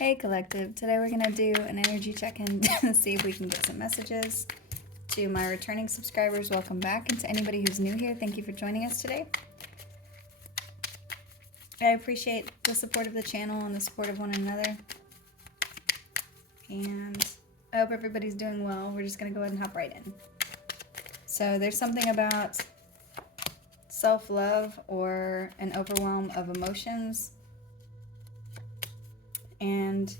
Hey Collective, today we're going to do an energy check-in to see if we can get some messages. To my returning subscribers, welcome back, and to anybody who's new here, thank you for joining us today. I appreciate the support of the channel and the support of one another. And I hope everybody's doing well. We're just going to go ahead and hop right in. So there's something about self-love or an overwhelm of emotions. And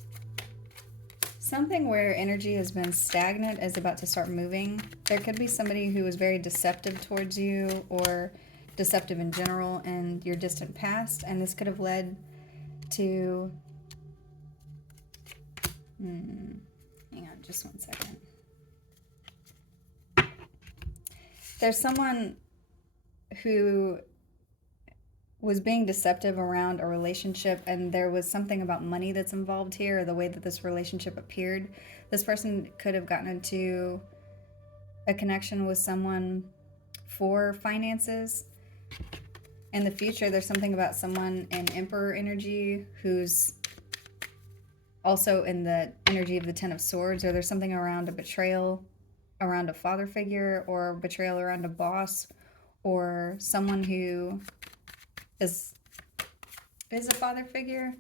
something where energy has been stagnant is about to start moving. There could be somebody who is very deceptive towards you or deceptive in general in your distant past, and this could have led to... hang on just one second. There's someone who was being deceptive around a relationship, and there was something about money that's involved here, or the way that this relationship appeared. This person could have gotten into a connection with someone for finances. In the future, there's something about someone in Emperor energy who's also in the energy of the Ten of Swords, or there's something around a betrayal around a father figure, or betrayal around a boss, or someone who is a father figure.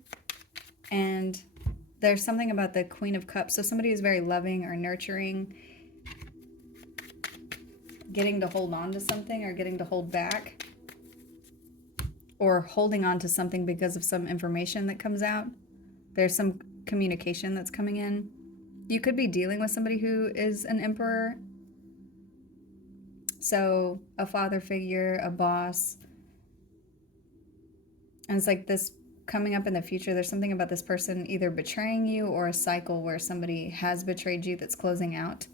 And there's something about the Queen of Cups, so somebody who's very loving or nurturing, getting to hold on to something or getting to hold back, or holding on to something because of some information that comes out. There's some communication that's coming in. You could be dealing with somebody who is an Emperor, so a father figure, a boss. And it's like this coming up in the future, there's something about this person either betraying you or a cycle where somebody has betrayed you that's closing out.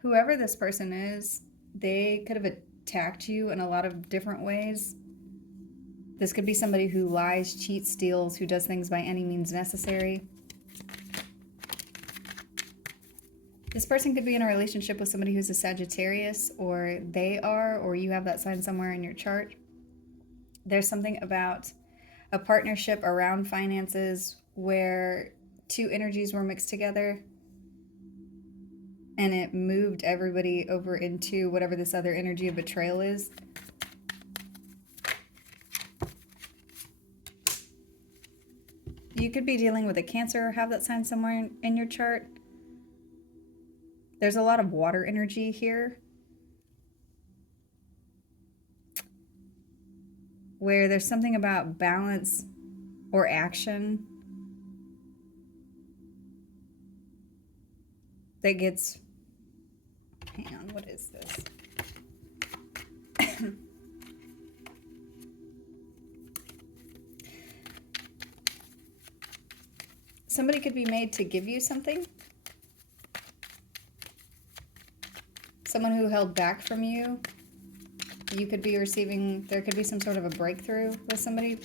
Whoever this person is, they could have attacked you in a lot of different ways. This could be somebody who lies, cheats, steals, who does things by any means necessary. This person could be in a relationship with somebody who's a Sagittarius, or they are, or you have that sign somewhere in your chart. There's something about a partnership around finances where two energies were mixed together and it moved everybody over into whatever this other energy of betrayal is. You could be dealing with a Cancer or have that sign somewhere in your chart. There's a lot of water energy here, where there's something about balance or action that gets... Hang on, what is this? Somebody could be made to give you something. Someone who held back from you. You could be receiving, there could be some sort of a breakthrough with somebody.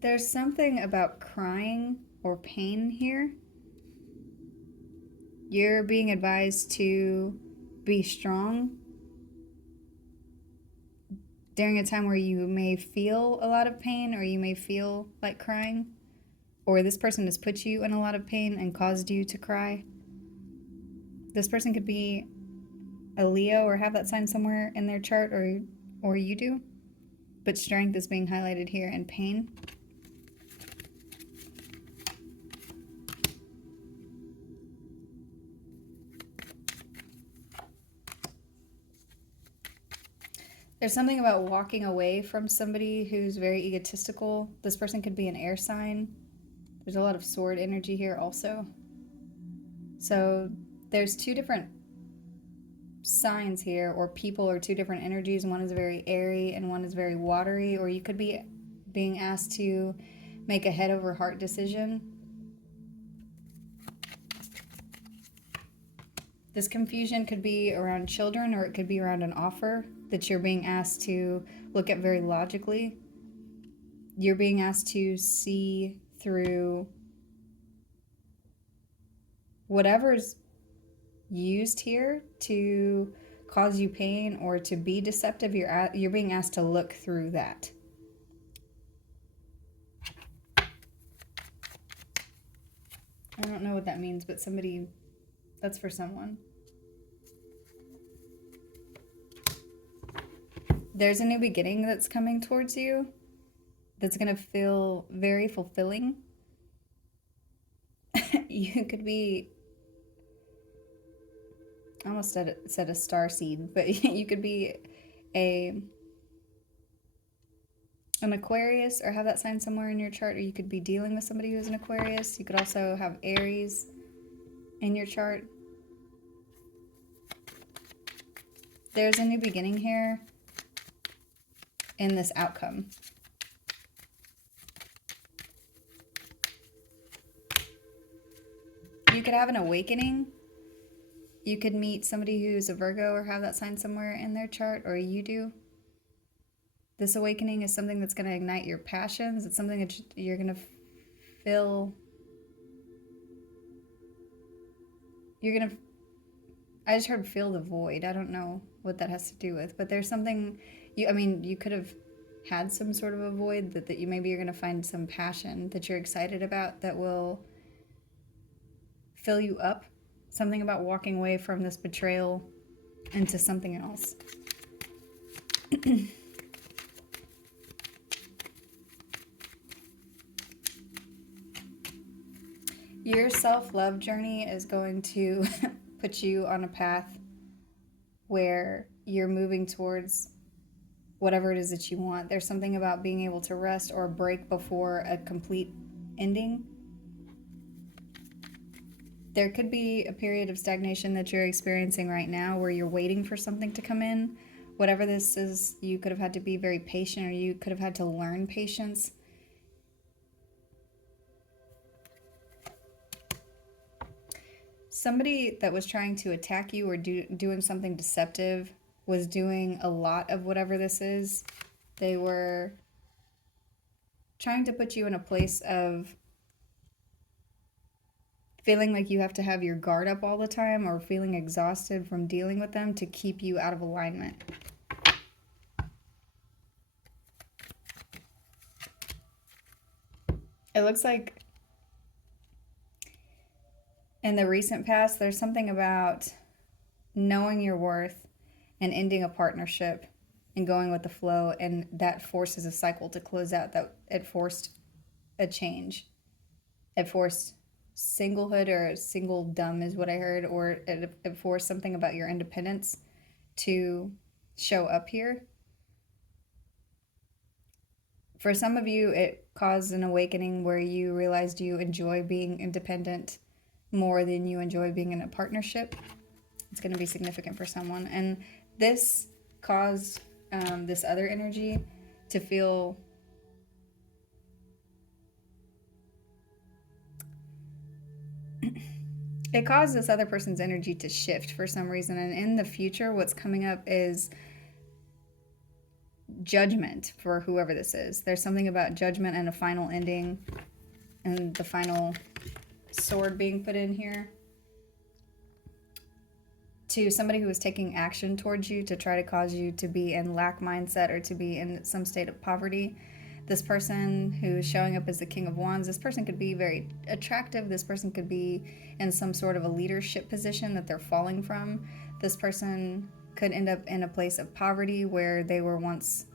There's something about crying or pain here. You're being advised to be strong during a time where you may feel a lot of pain, or you may feel like crying, or this person has put you in a lot of pain and caused you to cry. This person could be a Leo or have that sign somewhere in their chart, or you do, but strength is being highlighted here and pain. There's something about walking away from somebody who's very egotistical. This person could be an air sign. There's a lot of sword energy here also. So there's two different signs here, or people, or two different energies. One is very airy and one is very watery, or you could be being asked to make a head over heart decision. This confusion could be around children, or it could be around an offer that you're being asked to look at very logically. You're being asked to see through whatever's used here to cause you pain or to be deceptive, you're being asked to look through that. I don't know what that means, but that's for someone. There's a new beginning that's coming towards you that's going to feel very fulfilling. You could be, I almost said a star seed, but you could be an Aquarius or have that sign somewhere in your chart, or you could be dealing with somebody who's an Aquarius. You could also have Aries in your chart. There's a new beginning here in this outcome. You could have an awakening. You could meet somebody who's a Virgo or have that sign somewhere in their chart, or you do. This awakening is something that's going to ignite your passions. It's something that you're going to feel. I just heard feel the void. I don't know what that has to do with, but there's something, you could have had some sort of a void that maybe you're going to find some passion that you're excited about that will fill you up. Something about walking away from this betrayal into something else. Your self-love journey is going to put you on a path where you're moving towards whatever it is that you want. There's something about being able to rest or break before a complete ending. There could be a period of stagnation that you're experiencing right now where you're waiting for something to come in. Whatever this is, you could have had to be very patient, or you could have had to learn patience. Somebody that was trying to attack you or doing something deceptive was doing a lot of whatever this is. They were trying to put you in a place of feeling like you have to have your guard up all the time, or feeling exhausted from dealing with them to keep you out of alignment. It looks like in the recent past, there's something about knowing your worth and ending a partnership and going with the flow, and that forces a cycle to close out. That it forced a change. It forced singlehood, or singledom is what I heard, or it forced something about your independence to show up here. For some of you, it caused an awakening where you realized you enjoy being independent more than you enjoy being in a partnership. It's going to be significant for someone. And this caused this other energy to feel it caused this other person's energy to shift for some reason. And in the future, what's coming up is judgment for whoever this is. There's something about judgment and a final ending, and the final sword being put in here to somebody who is taking action towards you to try to cause you to be in lack mindset or to be in some state of poverty. This person who's showing up as the King of Wands, this person could be very attractive. This person could be in some sort of a leadership position that they're falling from. This person could end up in a place of poverty where they once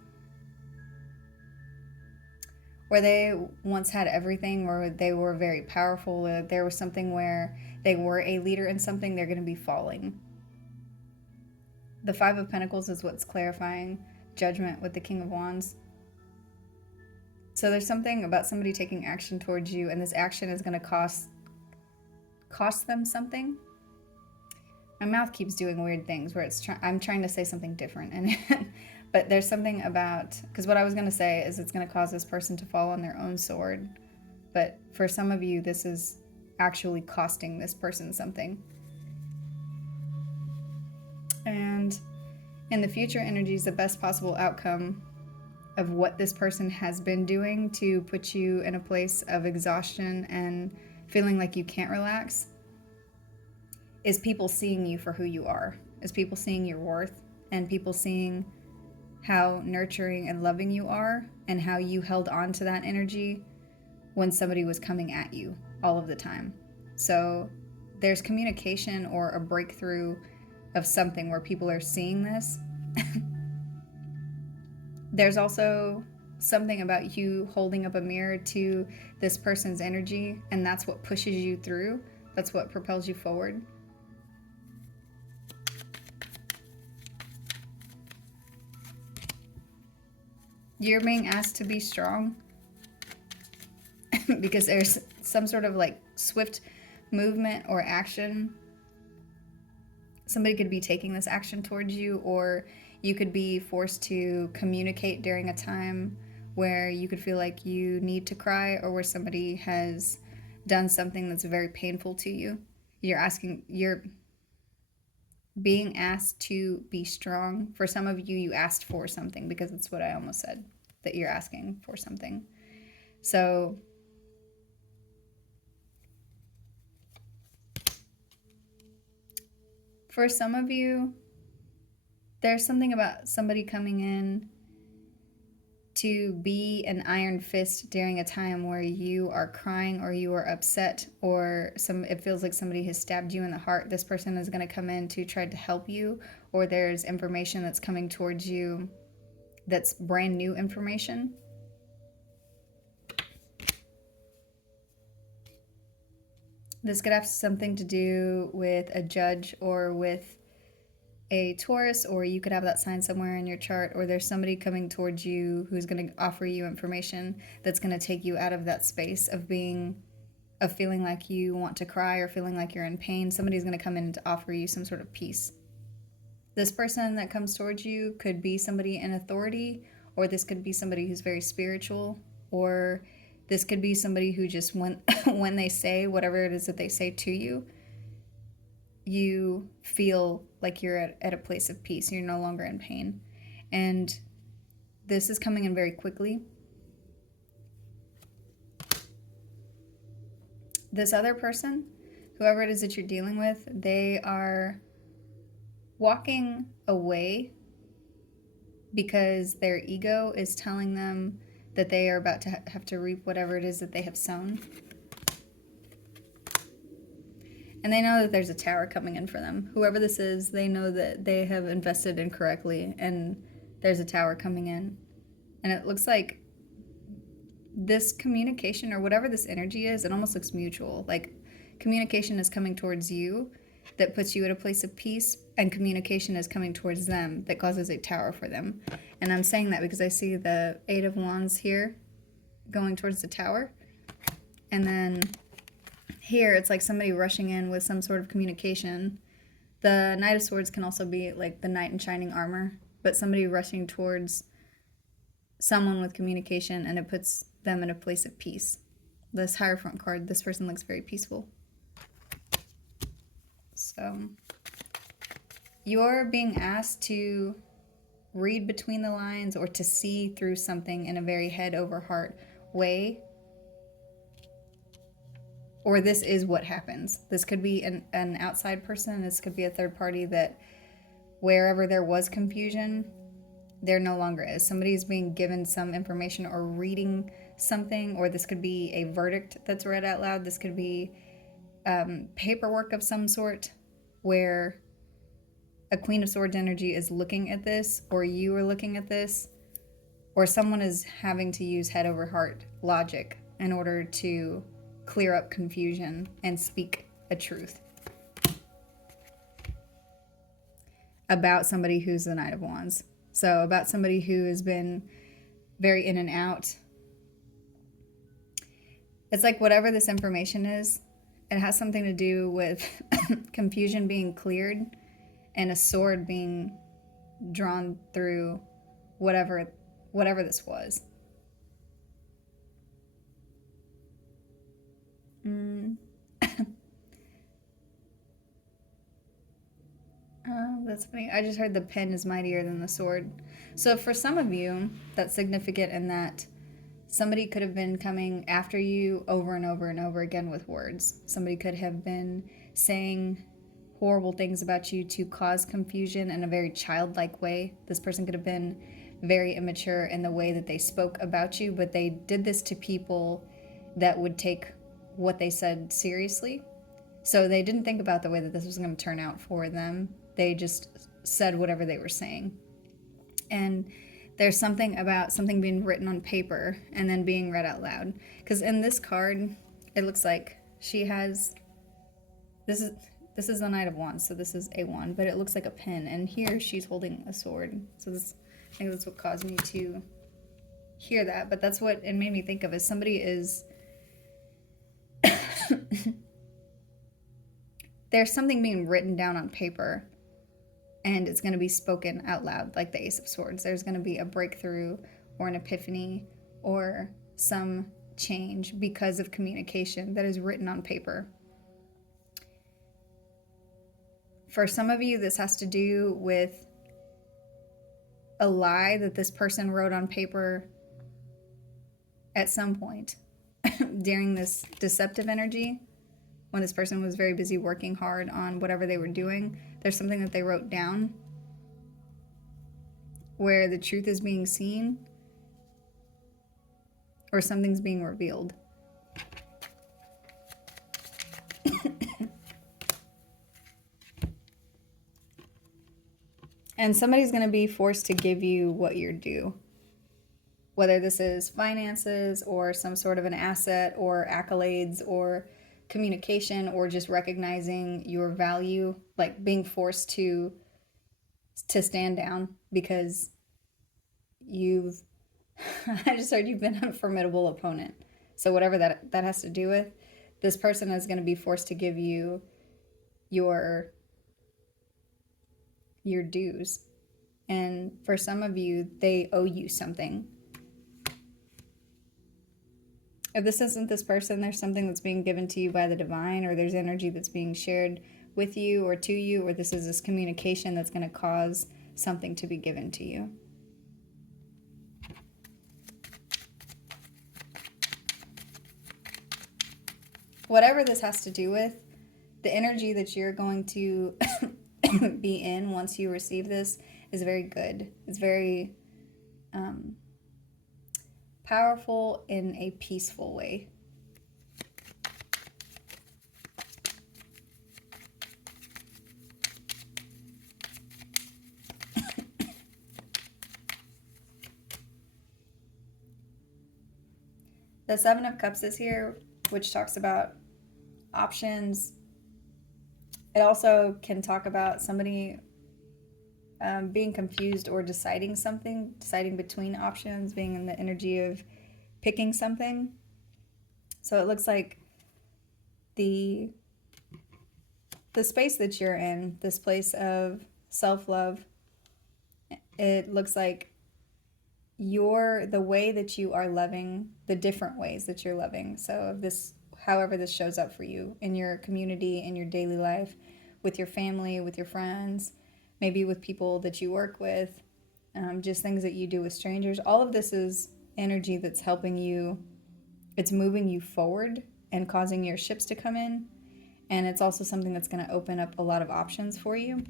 had everything, where they were very powerful. There was something where they were a leader in something, they're going to be falling. The Five of Pentacles is what's clarifying judgment with the King of Wands. So there's something about somebody taking action towards you, and this action is going to cost them something. My mouth keeps doing weird things where I'm trying to say something different, and but there's something about, because what I was going to say is it's going to cause this person to fall on their own sword. But for some of you, this is actually costing this person something. And in the future energies, the best possible outcome of what this person has been doing to put you in a place of exhaustion and feeling like you can't relax is people seeing you for who you are, is people seeing your worth, and people seeing how nurturing and loving you are, and how you held on to that energy when somebody was coming at you all of the time. So there's communication or a breakthrough of something where people are seeing this. There's also something about you holding up a mirror to this person's energy, and that's what pushes you through. That's what propels you forward. You're being asked to be strong because there's some sort of like swift movement or action. Somebody could be taking this action towards you, or you could be forced to communicate during a time where you could feel like you need to cry, or where somebody has done something that's very painful to you. You're being asked to be strong. For some of you, you asked for something, because that's what I almost said, that you're asking for something. So for some of you, there's something about somebody coming in to be an iron fist during a time where you are crying or you are upset, or it feels like somebody has stabbed you in the heart. This person is going to come in to try to help you, or there's information that's coming towards you that's brand new information. This could have something to do with a judge or with a Taurus, or you could have that sign somewhere in your chart, or there's somebody coming towards you who's going to offer you information that's going to take you out of that space of feeling like you want to cry or feeling like you're in pain. Somebody's going to come in to offer you some sort of peace. This person that comes towards you could be somebody in authority, or this could be somebody who's very spiritual, or this could be somebody who just when they say whatever it is that they say to you, you feel like you're at a place of peace. You're no longer in pain. And this is coming in very quickly. This other person, whoever it is that you're dealing with, they are walking away because their ego is telling them that they are about to have to reap whatever it is that they have sown. And they know that there's a tower coming in for them. Whoever this is, they know that they have invested incorrectly, and there's a tower coming in. And it looks like this communication, or whatever this energy is, it almost looks mutual. Like communication is coming towards you that puts you at a place of peace, and communication is coming towards them that causes a tower for them. And I'm saying that because I see the Eight of Wands here going towards the tower. And then here, it's like somebody rushing in with some sort of communication. The Knight of Swords can also be like the knight in shining armor, but somebody rushing towards someone with communication, and it puts them in a place of peace. This Hierophant card, this person looks very peaceful. So you're being asked to read between the lines, or to see through something in a very head over heart way. Or this is what happens. This could be an outside person. This could be a third party that wherever there was confusion, there no longer is. Somebody's being given some information or reading something, or this could be a verdict that's read out loud. This could be paperwork of some sort where a Queen of Swords energy is looking at this, or you are looking at this, or someone is having to use head over heart logic in order to clear up confusion and speak a truth about somebody who's the Knight of Wands. So about somebody who has been very in and out. It's like whatever this information is, it has something to do with confusion being cleared and a sword being drawn through whatever this was. That's funny. I just heard the pen is mightier than the sword. So for some of you, that's significant in that somebody could have been coming after you over and over and over again with words. Somebody could have been saying horrible things about you to cause confusion in a very childlike way. This person could have been very immature in the way that they spoke about you, but they did this to people that would take what they said seriously. So they didn't think about the way that this was going to turn out for them. They just said whatever they were saying. And there's something about something being written on paper and then being read out loud. Because in this card, it looks like she has, this is the Knight of Wands, so this is a wand, but it looks like a pen. And here she's holding a sword. So this, I think that's what caused me to hear that. But that's what it made me think of, is somebody is, there's something being written down on paper and it's going to be spoken out loud, like the Ace of Swords. There's going to be a breakthrough or an epiphany or some change because of communication that is written on paper. For some of you, this has to do with a lie that this person wrote on paper at some point during this deceptive energy, when this person was very busy working hard on whatever they were doing. There's something that they wrote down where the truth is being seen or something's being revealed. And somebody's going to be forced to give you what you're due. Whether this is finances or some sort of an asset or accolades or communication or just recognizing your value, like being forced to stand down because you've, I just heard you've been a formidable opponent. So whatever that has to do with, this person is going to be forced to give you your dues. And for some of you, they owe you something. If this isn't this person, there's something that's being given to you by the divine, or there's energy that's being shared with you or to you, or this is this communication that's going to cause something to be given to you. Whatever this has to do with, the energy that you're going to be in once you receive this is very good. It's very powerful in a peaceful way. The Seven of Cups is here, which talks about options. It also can talk about somebody being confused or deciding something, deciding between options, being in the energy of picking something. So it looks like the space that you're in, this place of self-love, it looks like the way that you are loving, the different ways that you're loving. So this, however this shows up for you in your community, in your daily life, with your family, with your friends, maybe with people that you work with, just things that you do with strangers. All of this is energy that's helping you. It's moving you forward and causing your ships to come in. And it's also something that's going to open up a lot of options for you.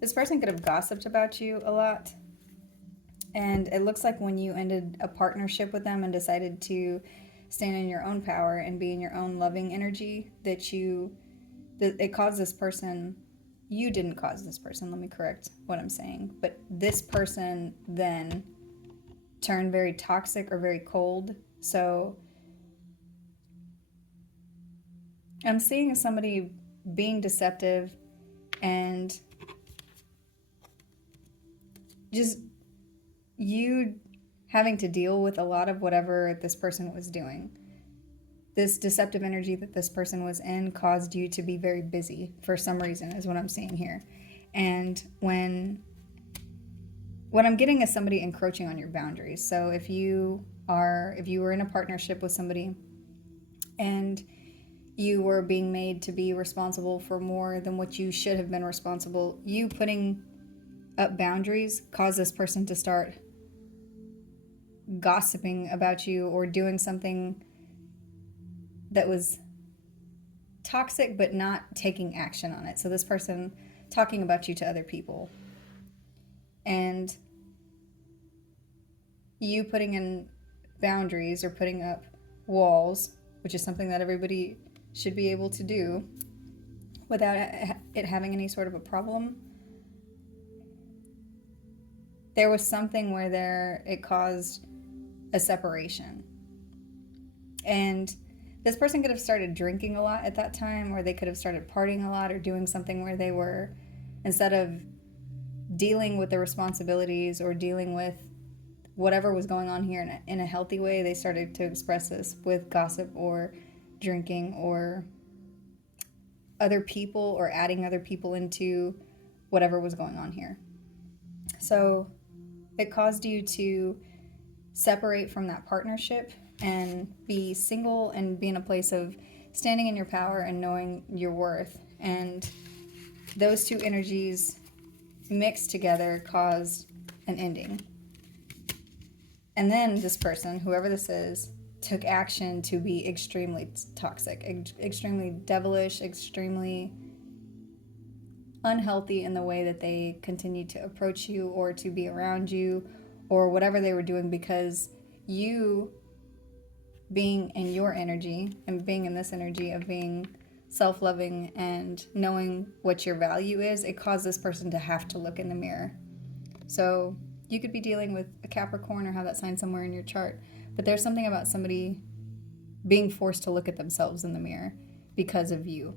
This person could have gossiped about you a lot. And it looks like when you ended a partnership with them and decided to stand in your own power and be in your own loving energy, that it caused this person, you didn't cause this person, let me correct what I'm saying, but this person then turned very toxic or very cold. So I'm seeing somebody being deceptive and just you having to deal with a lot of whatever this person was doing. This deceptive energy that this person was in caused you to be very busy for some reason, is what I'm seeing here. And what I'm getting is somebody encroaching on your boundaries. So if you were in a partnership with somebody and you were being made to be responsible for more than what you should have been responsible, you putting up boundaries caused this person to start gossiping about you or doing something that was toxic but not taking action on it. So this person talking about you to other people, and you putting in boundaries or putting up walls, which is something that everybody should be able to do without it having any sort of a problem. There was something where it caused a separation. And this person could have started drinking a lot at that time, or they could have started partying a lot, or doing something where they were, instead of dealing with the responsibilities or dealing with whatever was going on here in a healthy way, they started to express this with gossip or drinking or other people, or adding other people into whatever was going on here. So it caused you to separate from that partnership and be single and be in a place of standing in your power and knowing your worth. And those two energies mixed together caused an ending. And then this person, whoever this is, took action to be extremely toxic, extremely devilish, extremely unhealthy in the way that they continued to approach you or to be around you or whatever they were doing, because you being in your energy and being in this energy of being self-loving and knowing what your value is, it caused this person to have to look in the mirror. So you could be dealing with a Capricorn or have that sign somewhere in your chart, but there's something about somebody being forced to look at themselves in the mirror because of you.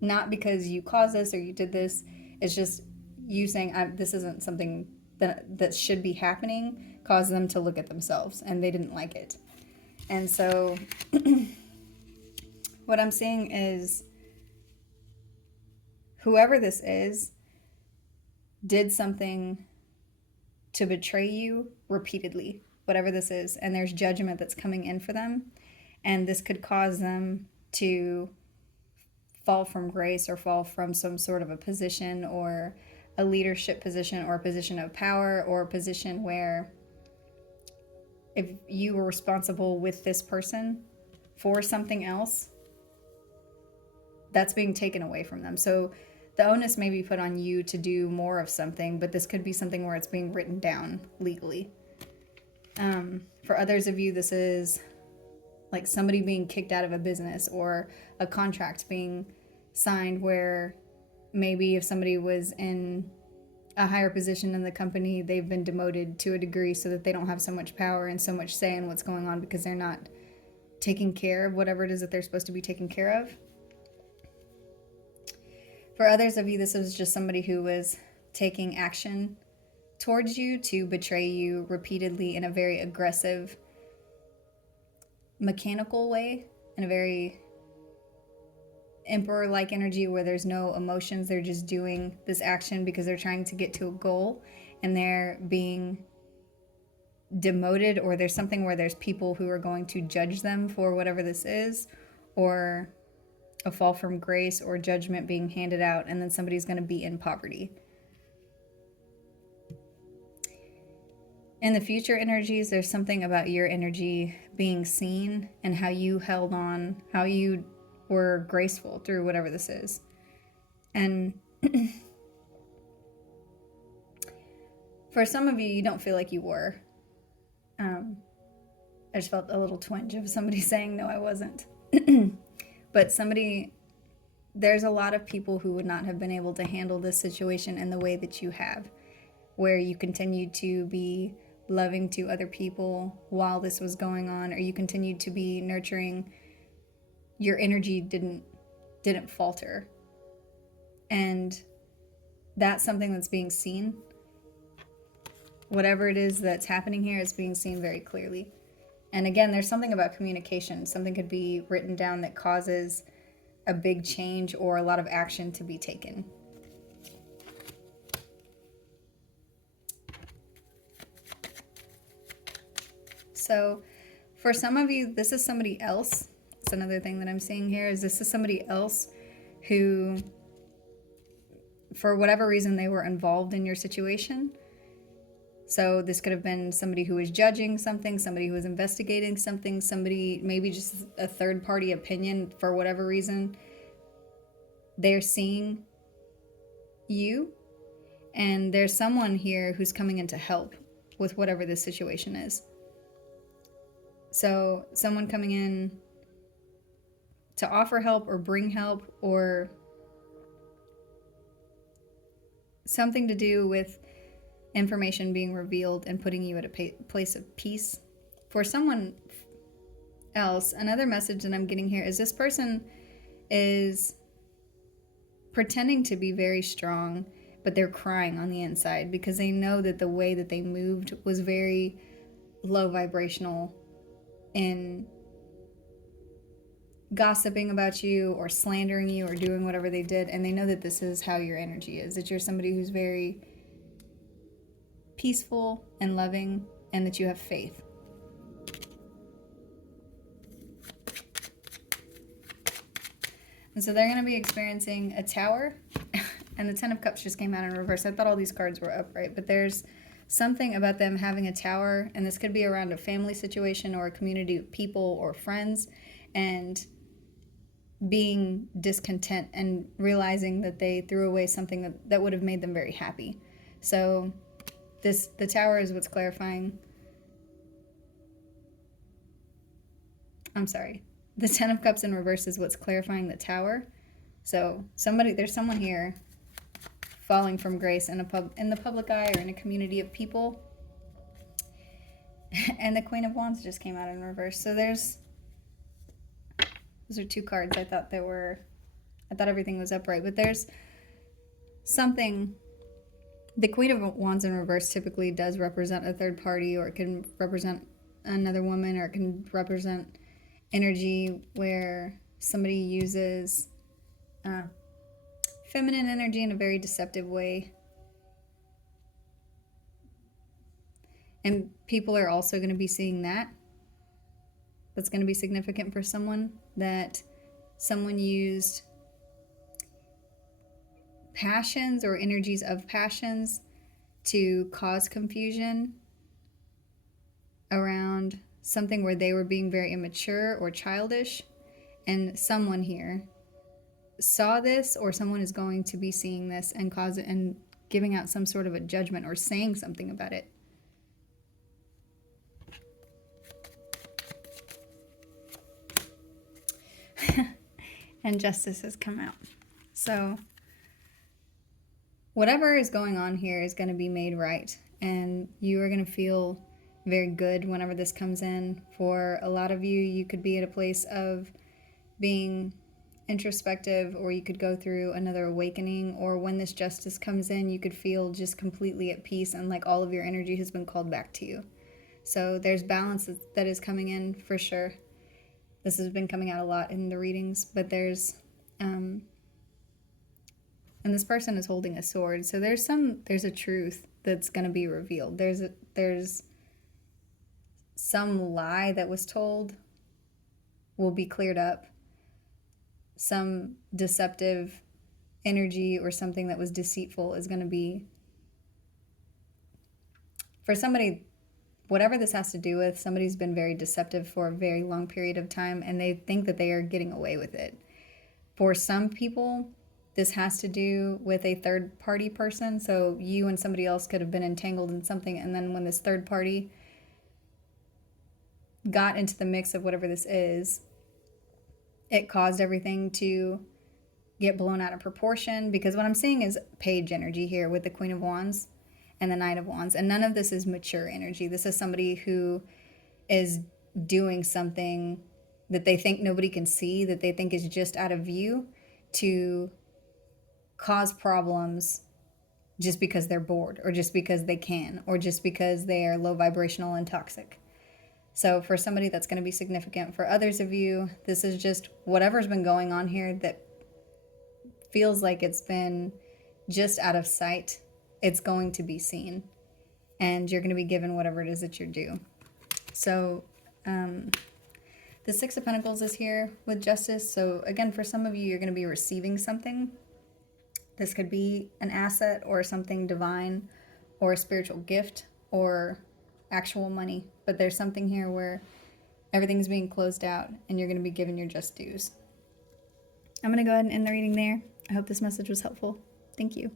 Not because you caused this or you did this. It's just you saying, this isn't something that should be happening, caused them to look at themselves, and they didn't like it. And so what I'm seeing is whoever this is did something to betray you repeatedly, whatever this is, and there's judgment that's coming in for them, and this could cause them to fall from grace or fall from some sort of a position or a leadership position or a position of power or a position where if you were responsible with this person for something else, that's being taken away from them. So the onus may be put on you to do more of something, but this could be something where it's being written down legally. For others of you, this is like somebody being kicked out of a business or a contract being signed where maybe if somebody was in a higher position in the company, they've been demoted to a degree so that they don't have so much power and so much say in what's going on because they're not taking care of whatever it is that they're supposed to be taking care of. For others of you, this was just somebody who was taking action towards you to betray you repeatedly in a very aggressive, mechanical way, in a very emperor-like energy where there's no emotions. They're just doing this action because they're trying to get to a goal, and they're being demoted, or there's something where there's people who are going to judge them for whatever this is, or a fall from grace or judgment being handed out, and then somebody's going to be in poverty. In the future energies, there's something about your energy being seen and how you held on, how you were graceful through whatever this is. And for some of you, you don't feel like you were. I just felt a little twinge of somebody saying, no, I wasn't. But there's a lot of people who would not have been able to handle this situation in the way that you have, where you continued to be loving to other people while this was going on, or you continued to be nurturing. Your energy didn't falter. And that's something that's being seen. Whatever it is that's happening here is being seen very clearly. And again, there's something about communication. Something could be written down that causes a big change or a lot of action to be taken. So for some of you, this is somebody else. It's another thing that I'm seeing here is this is somebody else who, for whatever reason, they were involved in your situation. So this could have been somebody who was judging something, somebody who was investigating something, somebody, maybe just a third party opinion for whatever reason. They're seeing you, and there's someone here who's coming in to help with whatever this situation is. So someone coming in to offer help or bring help, or something to do with information being revealed and putting you at a place of peace. For someone else, another message that I'm getting here is this person is pretending to be very strong, but they're crying on the inside because they know that the way that they moved was very low vibrational in gossiping about you or slandering you or doing whatever they did. And they know that this is how your energy is, that you're somebody who's very peaceful and loving, and that you have faith. And so they're going to be experiencing a tower, and the Ten of Cups just came out in reverse. I thought all these cards were upright, but there's something about them having a tower, and this could be around a family situation or a community of people or friends, and being discontent and realizing that they threw away something that would have made them very happy. So the tower is what's clarifying. I'm sorry. The Ten of Cups in reverse is what's clarifying the tower. So there's someone here falling from grace in the public eye or in a community of people. And the Queen of Wands just came out in reverse. So those are two cards. I thought everything was upright, but there's something. The Queen of Wands in reverse typically does represent a third party, or it can represent another woman, or it can represent energy where somebody uses feminine energy in a very deceptive way. And people are also going to be seeing that. That's going to be significant for someone, that someone used passions or energies of passions to cause confusion around something where they were being very immature or childish. And someone here saw this, or someone is going to be seeing this and cause it and giving out some sort of a judgment or saying something about it. And justice has come out. So whatever is going on here is going to be made right, and you are going to feel very good whenever this comes in. For a lot of you, you could be at a place of being introspective, or you could go through another awakening, or when this justice comes in, you could feel just completely at peace and like all of your energy has been called back to you. So there's balance that is coming in for sure. This has been coming out a lot in the readings, but there's and this person is holding a sword. So there's a truth that's going to be revealed. There's some lie that was told will be cleared up. Some deceptive energy or something that was deceitful is going to be, for somebody, whatever this has to do with, somebody's been very deceptive for a very long period of time, and they think that they are getting away with it. For some people, this has to do with a third party person. So you and somebody else could have been entangled in something, and then when this third party got into the mix of whatever this is, it caused everything to get blown out of proportion. Because what I'm seeing is page energy here with the Queen of Wands and the Knight of Wands, and none of this is mature energy. This is somebody who is doing something that they think nobody can see, that they think is just out of view, to cause problems just because they're bored, or just because they can, or just because they are low vibrational and toxic. So for somebody, that's going to be significant. For others of you, this is just whatever's been going on here that feels like it's been just out of sight. It's going to be seen, and you're going to be given whatever it is that you're due. So the Six of Pentacles is here with justice. So again, for some of you, you're going to be receiving something. This could be an asset or something divine or a spiritual gift or actual money, but there's something here where everything's being closed out and you're going to be given your just dues. I'm going to go ahead and end the reading there. I hope this message was helpful. Thank you.